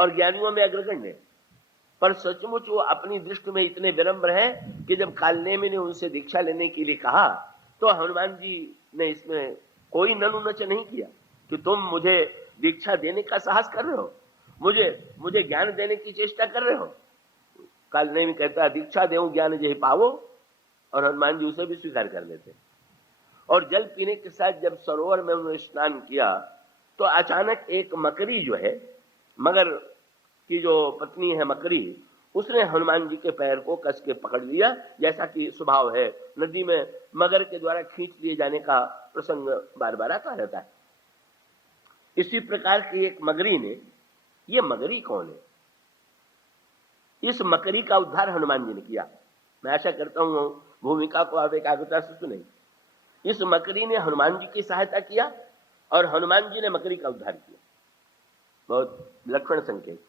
और ज्ञानियों में अग्रगण्य है। पर सचमुच वो अपनी दृष्टि में इतने विनम्र है कि जब कालनेमी ने उनसे दीक्षा लेने के लिए कहा तो हनुमान जी ने इसमें कोई ननुनच नहीं किया कि तुम मुझे दीक्षा देने का साहस कर रहे हो, मुझे ज्ञान देने की चेष्टा कर रहे हो। कालनेमी कहता है दीक्षा देऊं ज्ञान जे पावो, और हनुमान जी उसे भी स्वीकार कर लेते। और जल पीने के साथ जब सरोवर में उन्होंने स्नान किया तो अचानक एक मकड़ी जो है, मगर की जो पत्नी है मकड़ी, उसने हनुमान जी के पैर को कस के पकड़ लिया, जैसा कि स्वभाव है नदी में मगर के द्वारा खींच लिए जाने का प्रसंग बार बार आता रहता है। इसी प्रकार की एक मगरी ने, ये मगरी कौन है? इस मकड़ी का उद्धार हनुमान जी ने किया। मैं आशा करता हूं भूमिका को आप एकाग्रता से सुने। इस मकड़ी ने हनुमान जी की सहायता किया और हनुमान जी ने मकड़ी का उद्धार किया। बहुत विलक्षण संकेत।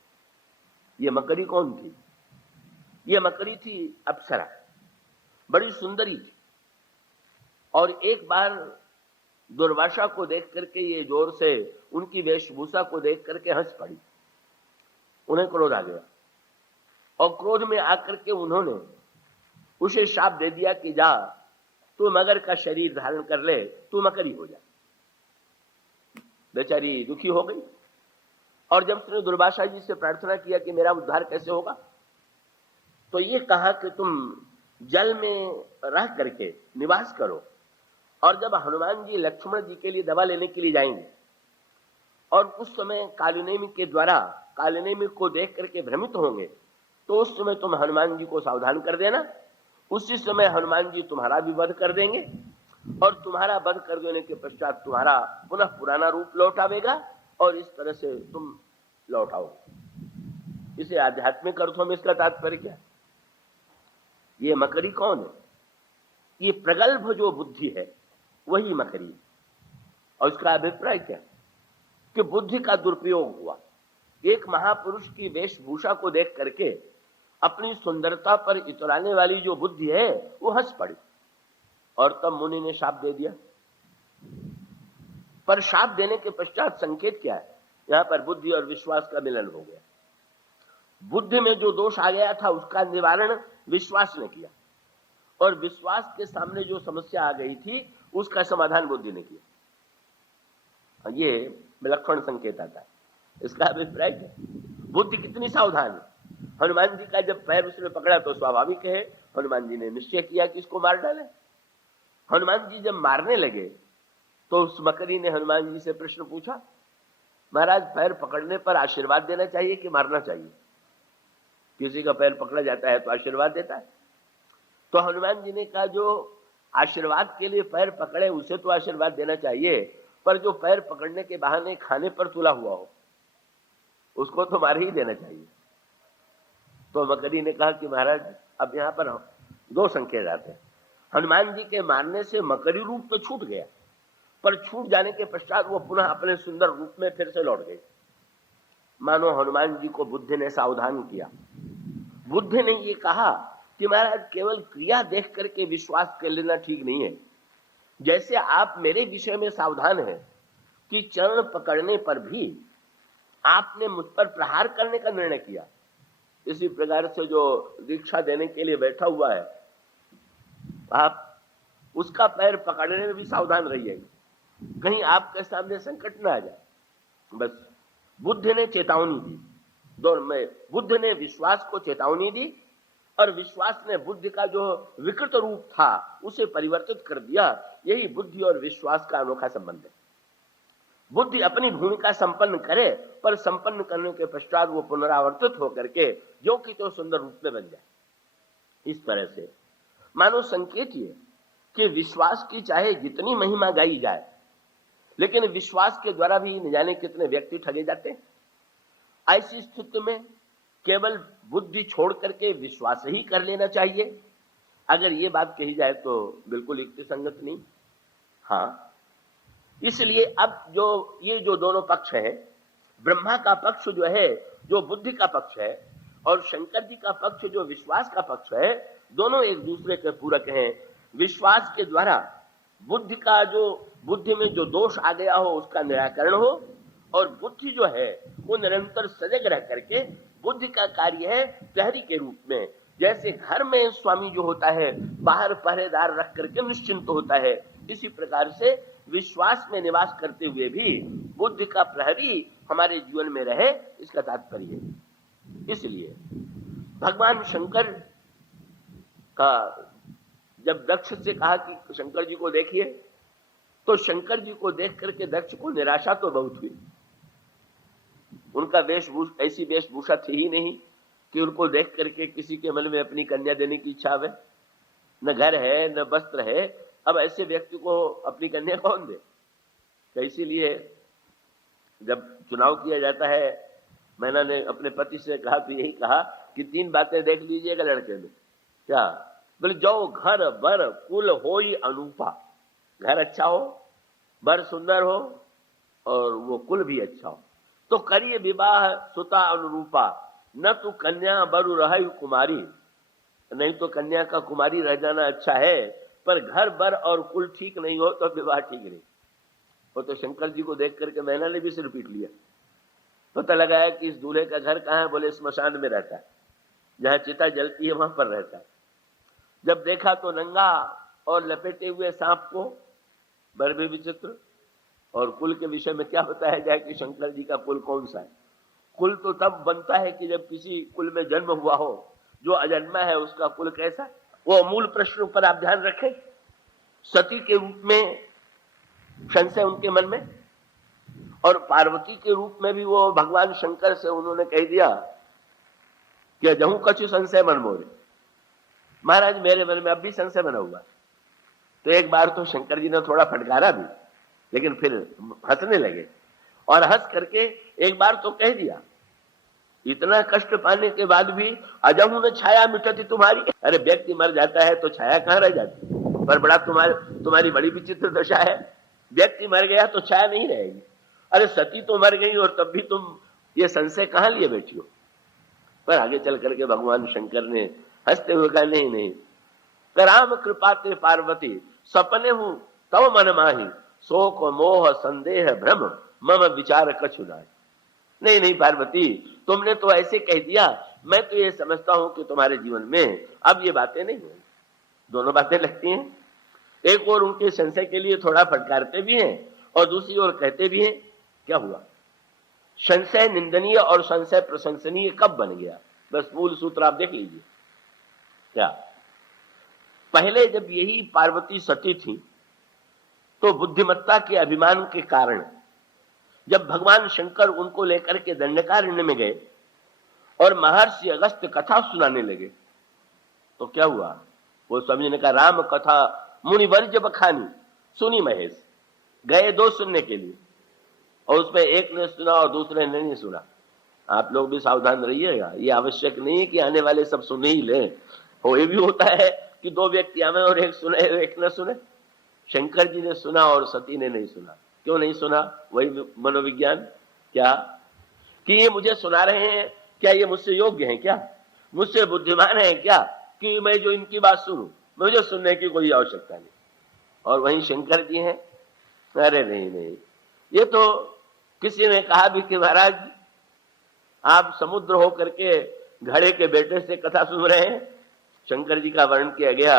ये मकड़ी कौन थी? ये मकड़ी थी अप्सरा, बड़ी सुंदरी थी। और एक बार दुर्वासा को देख करके ये जोर से उनकी वेशभूषा को देख करके हंस पड़ी। उन्हें क्रोध आ गया और क्रोध में आकर के उन्होंने उसे शाप दे दिया कि जा तू मगर का शरीर धारण कर ले, तू मकड़ी हो जा। बेचारी दुखी हो गई और जब उसने दुर्वासा जी से प्रार्थना किया कि मेरा उद्धार कैसे होगा, तो ये कहा कि तुम जल में रह करके निवास करो, और जब हनुमान जी लक्ष्मण जी के लिए दवा लेने के लिए जाएंगे और उस समय कालनेमी के द्वारा कालनेमी को देख करके भ्रमित होंगे, तो उस समय तुम हनुमान जी को सावधान कर देना। उसी समय हनुमान जी तुम्हारा भी वध कर देंगे और तुम्हारा वध कर देने के पश्चात तुम्हारा पुनः पुराना रूप लौट आवेगा और इस तरह से तुम लौट आओ। इसे आध्यात्मिक अर्थों में इसका तात्पर्य क्या? ये मकड़ी कौन है? ये प्रगल्भ जो बुद्धि है वही मकड़ी। और इसका अभिप्राय क्या? कि बुद्धि का दुरुपयोग हुआ। एक महापुरुष की वेशभूषा को देख करके अपनी सुंदरता पर इतराने वाली जो बुद्धि है वो हंस पड़ी और तब मुनि ने शाप दे दिया। पर शाप देने के पश्चात संकेत क्या है? यहां पर बुद्धि और विश्वास का मिलन हो गया। बुद्धि में जो दोष आ गया था उसका निवारण विश्वास ने किया और विश्वास के सामने जो समस्या आ गई थी उसका समाधान बुद्धि ने किया। ये विलक्षण संकेत आता है। इसका अभिप्राय क्या? बुद्धि कितनी सावधान है। हनुमान जी का जब पैर उसने पकड़ा तो स्वाभाविक है हनुमान जी ने निश्चय किया कि इसको मार डाले। हनुमान जी जब मारने लगे तो उस मकड़ी ने हनुमान जी से प्रश्न पूछा, महाराज पैर पकड़ने पर आशीर्वाद देना चाहिए कि मारना चाहिए? किसी का पैर पकड़ा जाता है तो आशीर्वाद देता है। तो हनुमान जी ने कहा जो आशीर्वाद के लिए पैर पकड़े उसे तो आशीर्वाद देना चाहिए, पर जो पैर पकड़ने के बहाने खाने पर तुला हुआ हो उसको तो मार ही देना चाहिए। तो मकड़ी ने कहा कि महाराज अब यहां पर दो संकेत आते हैं। हनुमान जी के मारने से मकड़ी रूप तो छूट गया, पर छूट जाने के पश्चात वो पुनः अपने सुंदर रूप में फिर से लौट गए। मानो हनुमान जी को बुद्धि ने सावधान किया। बुद्धि ने ये कहा कि महाराज केवल क्रिया देख करके विश्वास कर लेना ठीक नहीं है। जैसे आप मेरे विषय में सावधान हैं कि चरण पकड़ने पर भी आपने मुझ पर प्रहार करने का निर्णय किया, इसी प्रकार से जो दीक्षा देने के लिए बैठा हुआ है आप उसका पैर पकड़ने में भी सावधान रहिएगा, कहीं आपके सामने संकट ना आ जाए। बस बुद्ध ने चेतावनी दी। दोनों में बुद्ध ने विश्वास को चेतावनी दी और विश्वास ने बुद्धि का जो विकृत रूप था उसे परिवर्तित कर दिया। यही बुद्धि और विश्वास का अनोखा संबंध है। बुद्धि अपनी भूमिका संपन्न करे, पर संपन्न करने के पश्चात वो पुनरावर्तित होकर के जो कि तो सुंदर रूप में बन जाए। इस तरह से मानो संकेत ये कि विश्वास की चाहे जितनी महिमा गाई जाए, लेकिन विश्वास के द्वारा भी न जाने कितने व्यक्ति ठगे जाते हैं। ऐसी स्थिति में केवल बुद्धि छोड़ करके विश्वास ही कर लेना चाहिए। अगर ये बात कही जाए तो बिल्कुल युक्तिसंगत नहीं। हाँ, इसलिए अब जो ये जो दोनों पक्ष हैं, ब्रह्मा का पक्ष जो है जो बुद्धि का पक्ष है और शंकर जी का पक्ष जो विश्वास का पक्ष है, दोनों एक दूसरे के पूरक हैं। विश्वास के द्वारा बुद्धि का जो बुद्धि में जो दोष आ गया हो उसका निराकरण हो और बुद्धि जो है वो निरंतर सजग रह करके, बुद्धि का कार्य है प्रहरी के रूप में। जैसे घर में स्वामी जो होता है बाहर पहरेदार रख करके निश्चिंत होता है, इसी प्रकार से विश्वास में निवास करते हुए भी बुद्धि का प्रहरी हमारे जीवन में रहे, इसका तात्पर्य है। इसलिए भगवान शंकर का जब दक्ष से कहा कि शंकर जी को देखिए, तो शंकर जी को देख करके दक्ष को निराशा तो बहुत हुई। उनका वेशभूषा ऐसी वेशभूषा थी ही नहीं कि उनको देख करके किसी के मन में अपनी कन्या देने की इच्छा है। न घर है न वस्त्र है, अब ऐसे व्यक्ति को अपनी कन्या कौन दे? तो इसीलिए जब चुनाव किया जाता है, मैंने अपने पति से कहा तो यही कहा कि 3 बातें देख लीजिएगा लड़के में। क्या? बोले जो घर बर कुल हो ही अनूपा, घर अच्छा हो, बर सुंदर हो और वो कुल भी अच्छा हो, तो करिए विवाह सुता अनुरूपा, न तो कन्या बरु रह कुमारी। नहीं तो कन्या का कुमारी रह जाना अच्छा है, पर घर बर और कुल ठीक नहीं हो तो विवाह ठीक नहीं। वो तो शंकर जी को देख करके मैना ने भी सिर पीट लिया। पता लगाया कि इस दूल्हे का घर कहाँ है? बोले स्मशान में रहता है, जहां चिता जलती है वहां पर रहता है। जब देखा तो नंगा और लपेटे हुए सांप को, बर भी विचित्र। और कुल के विषय में क्या होता है जाए कि शंकर जी का कुल कौन सा है? कुल तो तब बनता है कि जब किसी कुल में जन्म हुआ हो, जो अजन्मा है उसका कुल कैसा? वो मूल प्रश्नों पर आप ध्यान रखें। सती के रूप में संशय उनके मन में, और पार्वती के रूप में भी वो भगवान शंकर से उन्होंने कह दिया कि जहूं कछु संशय मन मोरे। महाराज मेरे मन में अब भी संशय बना हुआ। तो एक बार तो शंकर जी ने थोड़ा फटकारा भी, लेकिन फिर हंसने लगे और हंस करके एक बार तो कह दिया, इतना कष्ट पाने के बाद भी अजहू न छाया मिटती तुम्हारी। अरे व्यक्ति मर जाता है तो छाया कहां रह जाती? पर बड़ा तुम्हारी बड़ी विचित्र दशा है, व्यक्ति मर गया तो छाया नहीं रहेगी। अरे सती तो मर गई और तब भी तुम ये संशय कहां लिए बैठी हो? पर आगे चल करके भगवान शंकर ने हंसते हुए कहा, नहीं नहीं, राम कृपा ते पार्वती सपने हूं तव मन माही, शोक मोह संदेह भ्रम मम विचार कछु नाहि। नहीं नहीं पार्वती, तुमने तो ऐसे कह दिया, मैं तो ये समझता हूं कि तुम्हारे जीवन में अब ये बातें नहीं होंगी। दोनों बातें लगती हैं। एक और उनके संशय के लिए थोड़ा फटकारते भी हैं और दूसरी ओर कहते भी हैं। क्या हुआ? संशय निंदनीय और संशय प्रशंसनीय कब बन गया? बस मूल सूत्र आप देख लीजिए। क्या पहले जब यही पार्वती सती थी तो बुद्धिमत्ता के अभिमान के कारण जब भगवान शंकर उनको लेकर के दंडकारण्य में गए और महर्षि अगस्त्य कथा सुनाने लगे, तो क्या हुआ? वो स्वामी जी ने कहा, राम कथा मुनिवर्ज बखानी सुनी महेश। गए 2 सुनने के लिए और उसमें एक ने सुना और दूसरे ने नहीं सुना। आप लोग भी सावधान रहिएगा, ये आवश्यक नहीं है कि आने वाले सब सुने ही ले। हो ये भी होता है कि 2 व्यक्ति आवे और एक सुने एक न सुने। शंकर जी ने सुना और सती ने नहीं सुना। क्यों नहीं सुना? वही मनोविज्ञान। क्या कि ये मुझे सुना रहे हैं, क्या ये मुझसे योग्य हैं? क्या मुझसे बुद्धिमान है क्या कि मैं जो इनकी बात सुनूं? मुझे सुनने की कोई आवश्यकता नहीं। और वहीं शंकर जी हैं, अरे नहीं नहीं, ये तो किसी ने कहा भी कि महाराज आप समुद्र हो करके घड़े के बेटे से कथा सुन रहे हैं। शंकर जी का वर्णन किया गया,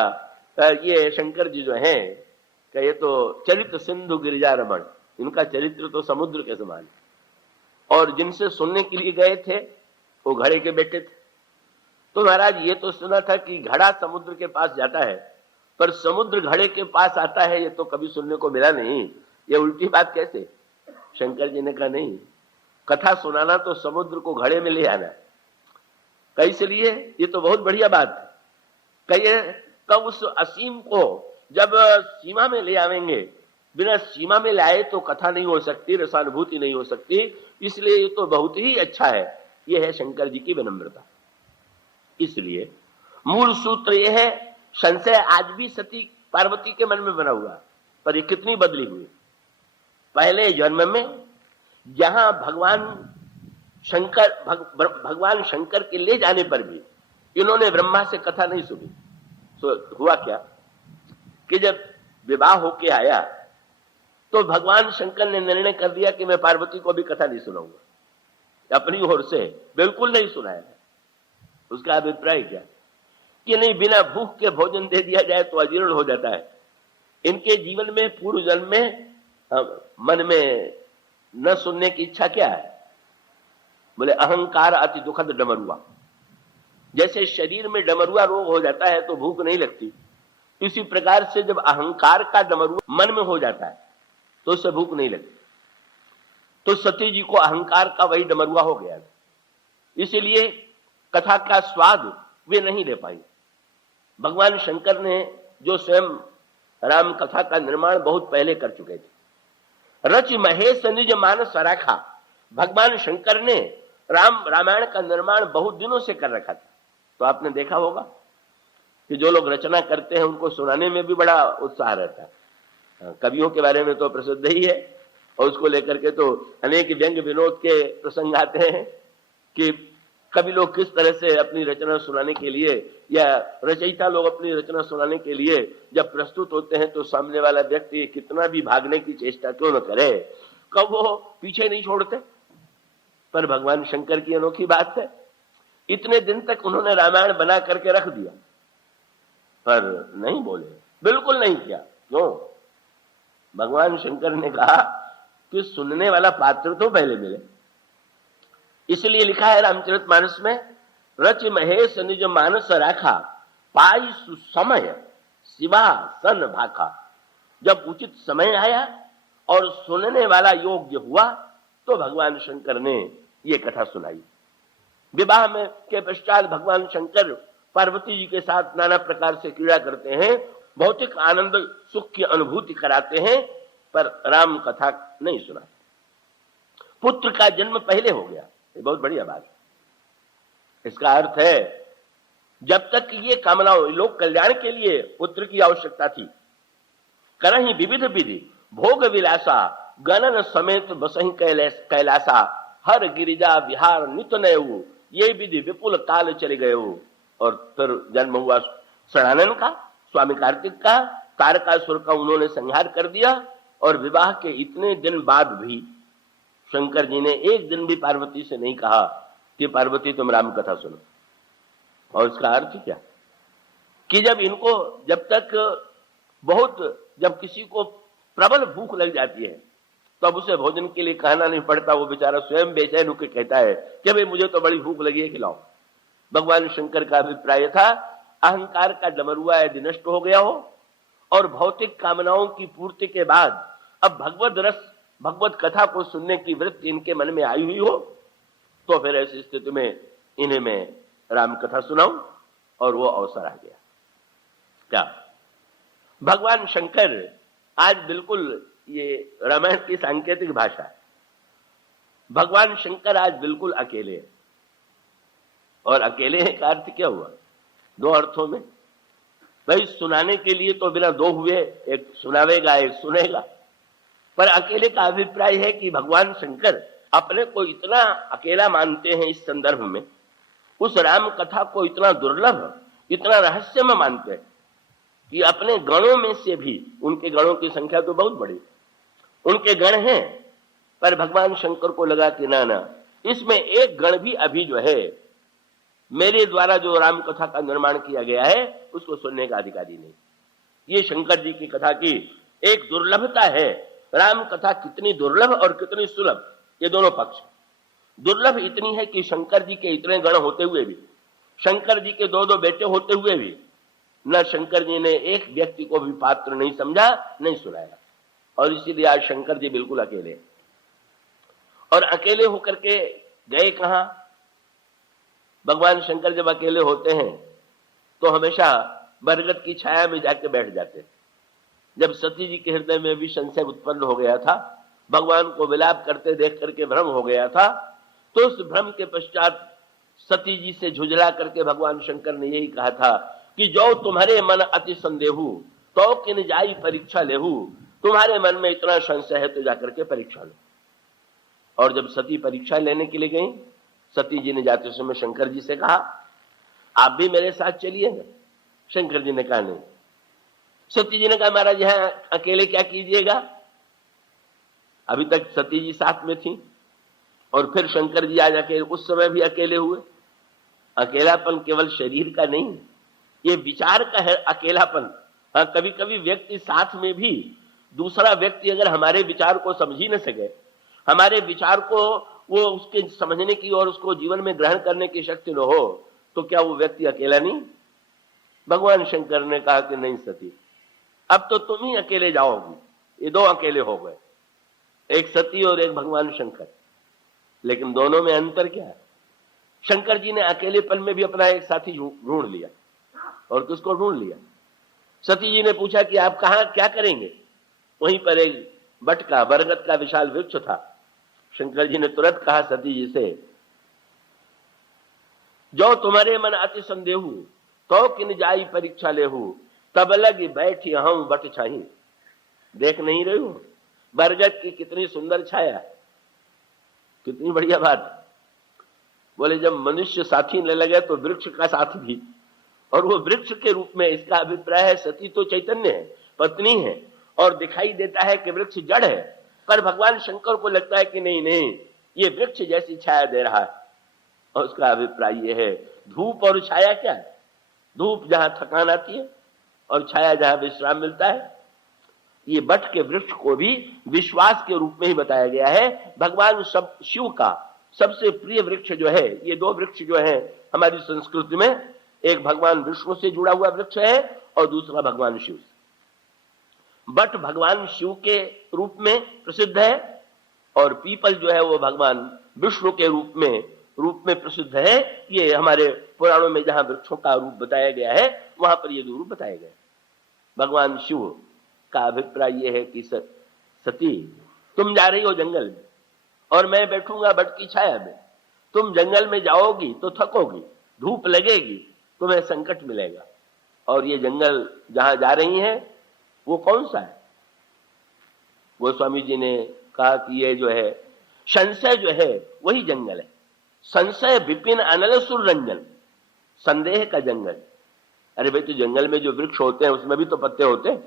ये शंकर जी जो हैं कि ये तो चरित्र सिंधु गिरिजा रमण, इनका चरित्र तो समुद्र के समान। और जिनसे सुनने के लिए गए थे वो घड़े के बेटे थे। तो महाराज ये तो सुना था कि घड़ा समुद्र के पास जाता है, पर समुद्र घड़े के पास आता है, ये तो कभी सुनने को मिला नहीं। ये उल्टी बात कैसे? शंकर जी ने कहा, नहीं, कथा सुनाना तो समुद्र को घड़े में ले आना। कैसे लिए? ये तो बहुत बढ़िया बात है। कहिए तब उस असीम को जब सीमा में ले आवेंगे, बिना सीमा में लाए तो कथा नहीं हो सकती, रसानुभूति नहीं हो सकती। इसलिए ये तो बहुत ही अच्छा है। ये है शंकर जी की विनम्रता। इसलिए मूल सूत्र यह है, संशय आज भी सती पार्वती के मन में बना हुआ, पर ये कितनी बदली हुई। पहले जन्म में जहां भगवान शंकर के ले जाने पर भी इन्होंने ब्रह्मा से कथा नहीं सुनी। तो हुआ क्या कि जब विवाह होके आया तो भगवान शंकर ने निर्णय कर दिया कि मैं पार्वती को भी कथा नहीं सुनाऊंगा, अपनी ओर से बिल्कुल नहीं सुनाया। उसका अभिप्राय क्या कि नहीं, बिना भूख के भोजन दे दिया जाए तो अजीर्ण हो जाता है। इनके जीवन में पूर्व जन्म में मन में न सुनने की इच्छा क्या है? बोले अहंकार अति दुखद डमरुआ। जैसे शरीर में डमरुआ रोग हो जाता है तो भूख नहीं लगती, इसी प्रकार से जब अहंकार का डमरुआ मन में हो जाता है तो उससे भूख नहीं लगती। तो सती जी को अहंकार का वही डमरुआ हो गया, इसीलिए कथा का स्वाद वे नहीं ले पाई। भगवान शंकर ने जो स्वयं राम कथा का निर्माण बहुत पहले कर चुके थे, रच महेश निज मानस राखा। भगवान शंकर ने रामायण का निर्माण बहुत दिनों से कर रखा था। तो आपने देखा होगा कि जो लोग रचना करते हैं उनको सुनाने में भी बड़ा उत्साह रहता है। कवियों के बारे में तो प्रसिद्ध ही है, और उसको लेकर के तो अनेक व्यंग विनोद के प्रसंग आते हैं कि कवि लोग किस तरह से अपनी रचना सुनाने के लिए, या रचयिता लोग अपनी रचना सुनाने के लिए जब प्रस्तुत होते हैं तो सामने वाला व्यक्ति कितना भी भागने की चेष्टा क्यों न करे, कब वो पीछे नहीं छोड़ते। पर भगवान शंकर की अनोखी बात है, इतने दिन तक उन्होंने रामायण बना करके रख दिया पर नहीं बोले, बिल्कुल नहीं किया। क्यों? भगवान शंकर ने कहा कि सुनने वाला पात्र तो पहले मिले। इसलिए लिखा है रामचरितमानस में, रच महेश निज मानस राखा, पाई सुसमय शिवा सन भाखा। जब उचित समय आया और सुनने वाला योग्य हुआ तो भगवान शंकर ने ये कथा सुनाई। विवाह में के पश्चात भगवान शंकर पार्वती जी के साथ नाना प्रकार से क्रीड़ा करते हैं, भौतिक आनंद सुख की अनुभूति कराते हैं, पर राम कथा नहीं सुना। पुत्र का जन्म पहले हो गया, ये बहुत बढ़िया बात है। इसका अर्थ है जब तक ये कामनाओं लोक कल्याण के लिए पुत्र की आवश्यकता थी, करहि विविध विधि भोग विलासा, गणन समेत बसहि कैलासा, हर गिरिजा विहार नित नयऊ, ये विधि विपुल काल चले गए। और फिर जन्म हुआ षडानन का, स्वामी कार्तिक का, तारकासुर का उन्होंने संहार कर दिया। और विवाह के इतने दिन बाद भी शंकर जी ने एक दिन भी पार्वती से नहीं कहा कि पार्वती तुम राम कथा सुनो। और इसका अर्थ क्या कि जब किसी को प्रबल भूख लग जाती है तो अब उसे भोजन के लिए कहना नहीं पड़ता, वो बेचारा स्वयं बेचैन होकर कहता है कि भाई मुझे तो बड़ी भूख लगी है, खिलाओ। भगवान शंकर का अभिप्राय था अहंकार का डमरुआ यदि नष्ट हो गया हो और भौतिक कामनाओं की पूर्ति के बाद अब भगवद रस भगवत कथा को सुनने की वृत्ति इनके मन में आई हुई हो, तो फिर ऐसी स्थिति में इन्हें मैं राम कथा सुनाऊं। और वो अवसर आ गया। क्या भगवान शंकर आज बिल्कुल, ये रामायण की सांकेतिक भाषा है, भगवान शंकर आज बिल्कुल अकेले हैं। और अकेले का अर्थ क्या हुआ? दो अर्थों में। भाई सुनाने के लिए तो बिना दो हुए, एक सुनावेगा एक सुनेगा। पर अकेले का अभिप्राय है कि भगवान शंकर अपने को इतना अकेला मानते हैं इस संदर्भ में, उस राम कथा को इतना दुर्लभ, इतना रहस्यमय मानते हैं कि अपने गणों में से भी, उनके गणों की संख्या तो बहुत बड़ी, उनके गण हैं, पर भगवान शंकर को लगा कि ना ना, इसमें एक गण भी अभी जो है मेरे द्वारा जो राम कथा का निर्माण किया गया है उसको सुनने का अधिकारी नहीं। ये शंकर जी की कथा की एक दुर्लभता है। राम कथा कितनी दुर्लभ और कितनी सुलभ, ये दोनों पक्ष। दुर्लभ इतनी है कि शंकर जी के इतने गण होते हुए भी, शंकर जी के दो बेटे होते हुए भी, न शंकर जी ने एक व्यक्ति को भी पात्र नहीं समझा, नहीं सुनाया। और इसीलिए आज शंकर जी बिल्कुल अकेले। और अकेले होकर के गए कहां? भगवान शंकर जब अकेले होते हैं तो हमेशा बरगद की छाया में जाके बैठ जाते हैं। जब सती जी के हृदय में भी संशय उत्पन्न हो गया था, भगवान को विलाप करते देख करके भ्रम हो गया था, तो उस भ्रम के पश्चात सती जी से झुंझला करके भगवान शंकर ने यही कहा था कि जो तुम्हारे मन अति संदेहू तो किन जाई परीक्षा लेहू, तुम्हारे मन में इतना संशय है तो जाकर के परीक्षा लो। और जब सती परीक्षा लेने के लिए गई, सती जी ने जाते समय शंकर जी से कहा आप भी मेरे साथ चलिएगा। शंकर जी ने कहा नहीं। सती जी ने कहा महाराज यहां अकेले क्या कीजिएगा? अभी तक सती जी साथ में थी और फिर शंकर जी आज अकेले, उस समय भी अकेले हुए। अकेलापन केवल शरीर का नहीं, ये विचार का है अकेलापन। हाँ, कभी कभी व्यक्ति साथ में भी, दूसरा व्यक्ति अगर हमारे विचार को समझ ही न सके, हमारे विचार को वो उसके समझने की और उसको जीवन में ग्रहण करने की शक्ति न हो, तो क्या वो व्यक्ति अकेला नहीं? भगवान शंकर ने कहा कि नहीं सती, अब तो तुम ही अकेले जाओगी। ये दो अकेले हो गए, एक सती और एक भगवान शंकर। लेकिन दोनों में अंतर क्या है? शंकर जी ने अकेलेपन में भी अपना एक साथी ढूंढ लिया। और किसको ढूंढ लिया? सती जी ने पूछा कि आप कहां क्या करेंगे? वहीं पर एक बट का, बरगद का विशाल वृक्ष था। शंकर जी ने तुरंत कहा सती जी से, जो तुम्हारे मन अति संदेहु, तो किन जाई परीक्षा लेहू, तब लगी बैठी हम बट छाही। देख नहीं रही हो बरगद की कितनी सुंदर छाया, कितनी बढ़िया बात। बोले जब मनुष्य साथी न लगे तो वृक्ष का साथी भी, और वो वृक्ष के रूप में। इसका अभिप्राय है सती तो चैतन्य है, पत्नी है, और दिखाई देता है कि वृक्ष जड़ है, पर भगवान शंकर को लगता है कि नहीं नहीं, ये वृक्ष जैसी छाया दे रहा है। और उसका अभिप्राय यह है, धूप और छाया क्या है? धूप जहां थकान आती है और छाया जहां विश्राम मिलता है। ये बट के वृक्ष को भी विश्वास के रूप में ही बताया गया है। भगवान शिव का सबसे प्रिय वृक्ष जो है, ये दो वृक्ष जो है हमारी संस्कृति में, एक भगवान विष्णु से जुड़ा हुआ वृक्ष है और दूसरा भगवान शिव से। बट भगवान शिव के रूप में प्रसिद्ध है और पीपल जो है वो भगवान विष्णु के रूप में प्रसिद्ध है। ये हमारे पुराणों में जहां वृक्षों का रूप बताया गया है वहां पर ये दो रूप बताए गए। भगवान शिव का अभिप्राय यह है कि सती तुम जा रही हो जंगल में और मैं बैठूंगा बट की छाया में। तुम जंगल में जाओगी तो थकोगी, धूप लगेगी, तुम्हें संकट मिलेगा। और ये जंगल जहां जा रही हैं वो कौन सा है? गोस्वामी जी ने कहा कि ये जो है संशय जो है वही जंगल है। संशय विपिन अनल सुर रंजन, संदेह का जंगल। अरे भाई, तो जंगल में जो वृक्ष होते हैं उसमें भी तो पत्ते होते हैं,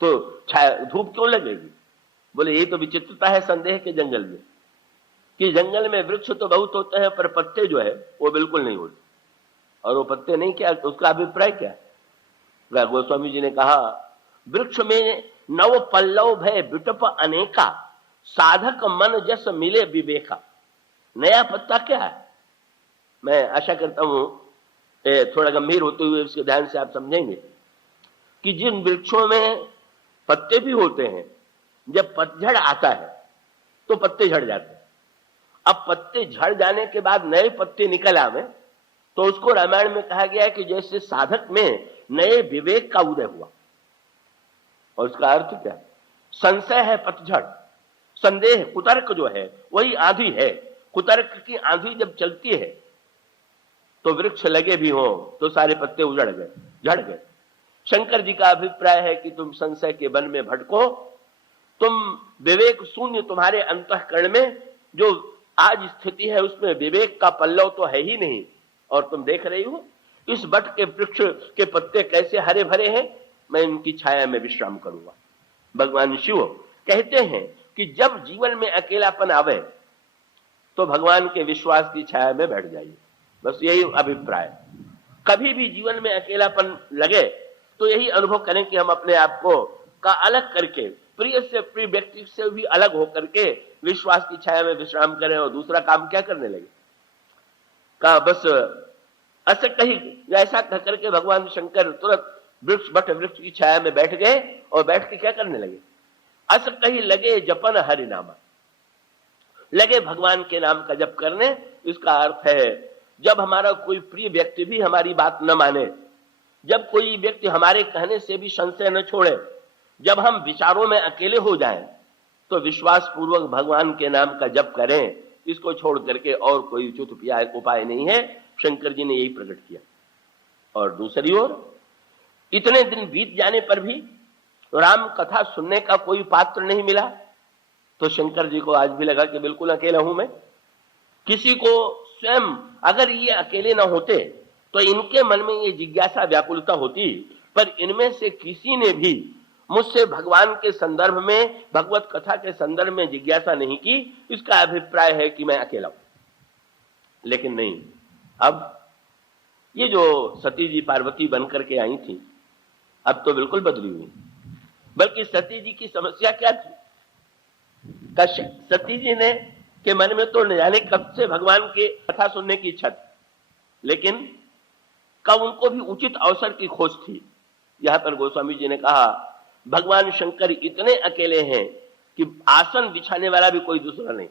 तो छाया धूप क्यों लगेगी? बोले यही तो विचित्रता है संदेह के जंगल में, कि जंगल में वृक्ष तो बहुत होते हैं पर पत्ते जो है वो बिल्कुल नहीं होते। और वो पत्ते नहीं, क्या उसका अभिप्राय क्या है? गोस्वामी जी ने कहा, वृक्ष में नव पल्लव भय विटप अनेका, साधक मन जस मिले विवेका। नया पत्ता क्या है? मैं आशा करता हूं थोड़ा गंभीर होते हुए इसके ध्यान से आप समझेंगे कि जिन वृक्षों में पत्ते भी होते हैं, जब पतझड़ आता है तो पत्ते झड़ जाते हैं। अब पत्ते झड़ जाने के बाद नए पत्ते निकल आवे तो उसको रामायण में कहा गया है कि जैसे साधक में नए विवेक का उदय हुआ। और उसका अर्थ क्या है? संशय है पतझड़, संदेह कुतर्क जो है वही आंधी है। कुतर्क की आंधी जब चलती है तो वृक्ष लगे भी हो तो सारे पत्ते उजड़ गए, झड़ गए। शंकर जी का अभिप्राय है कि तुम संशय के वन में भटको, तुम विवेक शून्य, तुम्हारे अंतःकरण में जो आज स्थिति है उसमें विवेक का पल्लव तो है ही नहीं। और तुम देख रही हो इस बट के वृक्ष के पत्ते कैसे हरे भरे हैं, मैं इनकी छाया में विश्राम करूंगा। भगवान शिव कहते हैं कि जब जीवन में अकेलापन आवे तो भगवान के विश्वास की छाया में बैठ जाइए। बस यही अभिप्राय। कभी भी जीवन में अकेलापन लगे तो यही अनुभव करें कि हम अपने आप को का अलग करके, प्रिय से प्रिय व्यक्ति से भी अलग होकर के विश्वास की छाया में विश्राम करें। और दूसरा काम क्या करने लगे? कहा बस असक्त ही ऐसा कहकर के भगवान शंकर तुरंत बट वृक्ष की छाया में बैठ गए और बैठ के क्या करने लगे? असक्त ही लगे जपन हरि नामा, लगे भगवान के नाम का जप करने। इसका अर्थ है जब हमारा कोई प्रिय व्यक्ति भी हमारी बात न माने, जब कोई व्यक्ति हमारे कहने से भी संशय न छोड़े, जब हम विचारों में अकेले हो जाएं, तो विश्वास पूर्वक भगवान के नाम का जप करें। इसको छोड़ करके और कोई उचित उपाय नहीं है। शंकर जी ने यही प्रकट किया। और दूसरी ओर इतने दिन बीत जाने पर भी राम कथा सुनने का कोई पात्र नहीं मिला, तो शंकर जी को आज भी लगा कि बिल्कुल अकेला हूं मैं। किसी को स्वयं अगर ये अकेले ना होते तो इनके मन में ये जिज्ञासा व्याकुलता होती, पर इनमें से किसी ने भी मुझसे भगवान के संदर्भ में, भगवत कथा के संदर्भ में जिज्ञासा नहीं की, इसका अभिप्राय है कि मैं अकेला हूं। लेकिन नहीं, अब ये जो सती जी पार्वती बनकर के आई थी, अब तो बिल्कुल बदली हुई। बल्कि सती जी की समस्या क्या थी? सती जी ने के मन में तो न जाने कब से भगवान की कथा सुनने की इच्छा थी, लेकिन कब उनको भी उचित अवसर की खोज थी। यहां पर गोस्वामी जी ने कहा, भगवान शंकर इतने अकेले हैं कि आसन बिछाने वाला भी कोई दूसरा नहीं।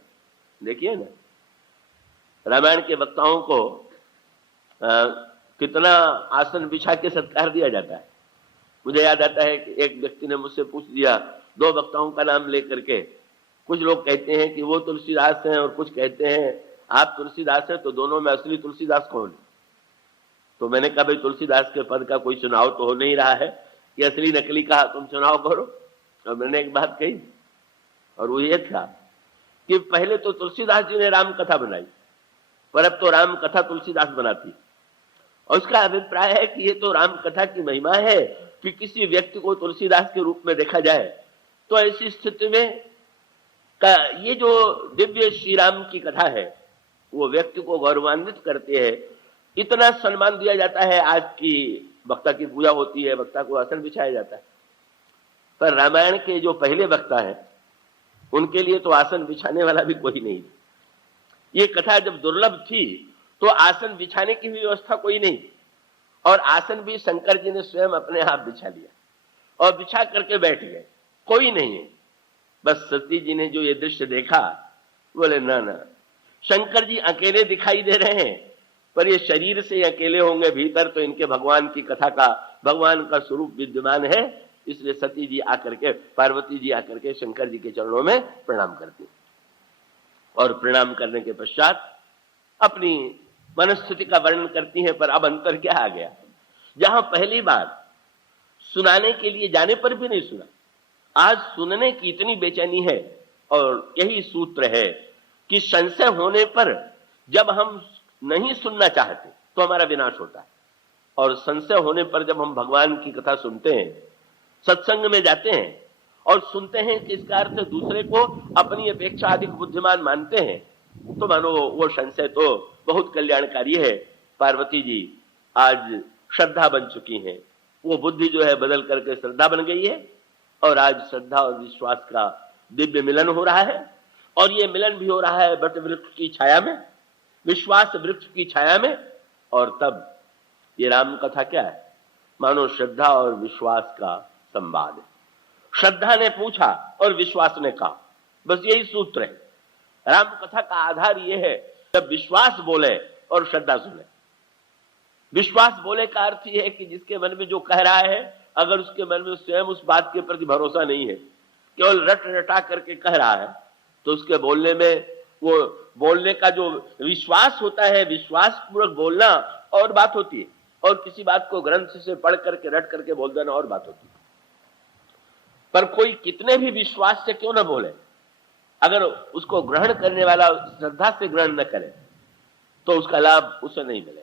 देखिए ना, रामायण के वक्ताओं को कितना आसन बिछा के सत्कार दिया जाता है। मुझे याद आता है कि एक व्यक्ति ने मुझसे पूछ दिया, दो वक्ताओं का नाम लेकर के, कुछ लोग कहते हैं कि वो तुलसीदास हैं और कुछ कहते हैं आप तुलसीदास हैं, तो दोनों में असली तुलसीदास कौन है? तो मैंने कहा, भाई तुलसीदास के पद का कोई चुनाव तो हो नहीं रहा है, कि असली नकली का तुम चुनाव करो। और मैंने एक बात कही, और वो ये था कि पहले तो तुलसीदास जी ने राम कथा बनाई, पर अब तो राम कथा तुलसीदास बनाती। और उसका अभिप्राय है कि ये तो राम कथा की महिमा है कि किसी व्यक्ति को तुलसीदास के रूप में देखा जाए। तो ऐसी स्थिति में ये जो दिव्य श्री राम की कथा है, वो व्यक्ति को गौरवान्वित करती है। इतना सम्मान दिया जाता है, आज की वक्ता की पूजा होती है, वक्ता को आसन बिछाया जाता है, पर रामायण के जो पहले वक्ता हैं उनके लिए तो आसन बिछाने वाला भी कोई नहीं। ये कथा जब दुर्लभ थी तो आसन बिछाने की भी व्यवस्था कोई नहीं, और आसन भी शंकर जी ने स्वयं अपने आप बिछा लिया और बिछा करके बैठ गए, कोई नहीं है। बस सती जी ने जो ये दृश्य देखा, बोले ना ना, शंकर जी अकेले दिखाई दे रहे हैं, पर ये शरीर से अकेले होंगे, भीतर तो इनके भगवान की कथा का, भगवान का स्वरूप विद्यमान है। इसलिए सती जी आकर के, पार्वती जी आकर के शंकर जी के चरणों में प्रणाम करती, और प्रणाम करने के पश्चात अपनी मनस्थिति का वर्णन करती हैं। पर अब अंतर क्या आ गया, जहां पहली बार सुनाने के लिए जाने पर भी नहीं सुना, आज सुनने की इतनी बेचैनी है। और यही सूत्र है कि संशय होने पर जब हम नहीं सुनना चाहते तो हमारा विनाश होता है, और संशय होने पर जब हम भगवान की कथा सुनते हैं, सत्संग में जाते हैं और सुनते हैं कि इसका अर्थ दूसरे को अपनी अपेक्षा अधिक बुद्धिमान मानते हैं, तो मानो वो संशय तो बहुत कल्याणकारी है। पार्वती जी आज श्रद्धा बन चुकी हैं, वो बुद्धि जो है बदल करके श्रद्धा बन गई है, और आज श्रद्धा और विश्वास का दिव्य मिलन हो रहा है। और ये मिलन भी हो रहा है बट वृक्ष की छाया में, विश्वास वृक्ष की छाया में। और तब ये राम कथा क्या है, मानो श्रद्धा और विश्वास का संवाद है। श्रद्धा ने पूछा और विश्वास ने कहा, बस यही सूत्र है। राम कथा का आधार यह है, जब विश्वास बोले और श्रद्धा सुने। विश्वास बोले का अर्थ यह है कि जिसके मन में जो कह रहा है, अगर उसके मन में स्वयं उस बात के प्रति भरोसा नहीं है, केवल रट रटा करके कह रहा है, तो उसके बोलने में, वो बोलने का जो विश्वास होता है, विश्वास पूर्वक बोलना और बात होती है, और किसी बात को ग्रंथ से पढ़ करके रट करके बोल देना और बात होती है। पर कोई कितने भी विश्वास से क्यों ना बोले, अगर उसको ग्रहण करने वाला श्रद्धा से ग्रहण न करे तो उसका लाभ उसे नहीं मिलेगा।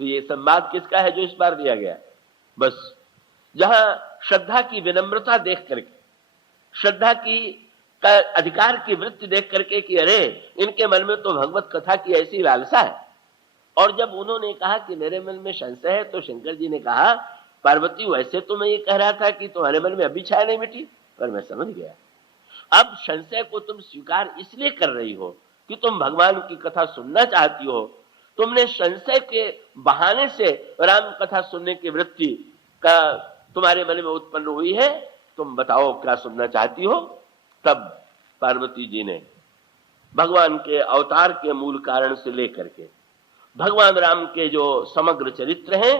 तो ये संवाद किसका है जो इस बार दिया गया? बस जहां श्रद्धा की विनम्रता देख करके, श्रद्धा की का अधिकार की वृत्ति देख करके कि अरे इनके मन में तो भगवत कथा की ऐसी लालसा है। और जब उन्होंने कहा कि मेरे मन में संशय है, तो शंकर जी ने कहा, पार्वती वैसे तो मैं ये कह रहा था कि तुम्हारे मन में अभी छाया नहीं मिटी, पर मैं समझ गया। अब संशय को तुम स्वीकार इसलिए कर रही हो कि तुम भगवान की कथा सुनना चाहती हो। तुमने संशय के बहाने से राम कथा सुनने की वृत्ति का तुम्हारे मन में उत्पन्न हुई है, तुम बताओ क्या सुनना चाहती हो। तब पार्वती जी ने भगवान के अवतार के मूल कारण से लेकर के भगवान राम के जो समग्र चरित्र हैं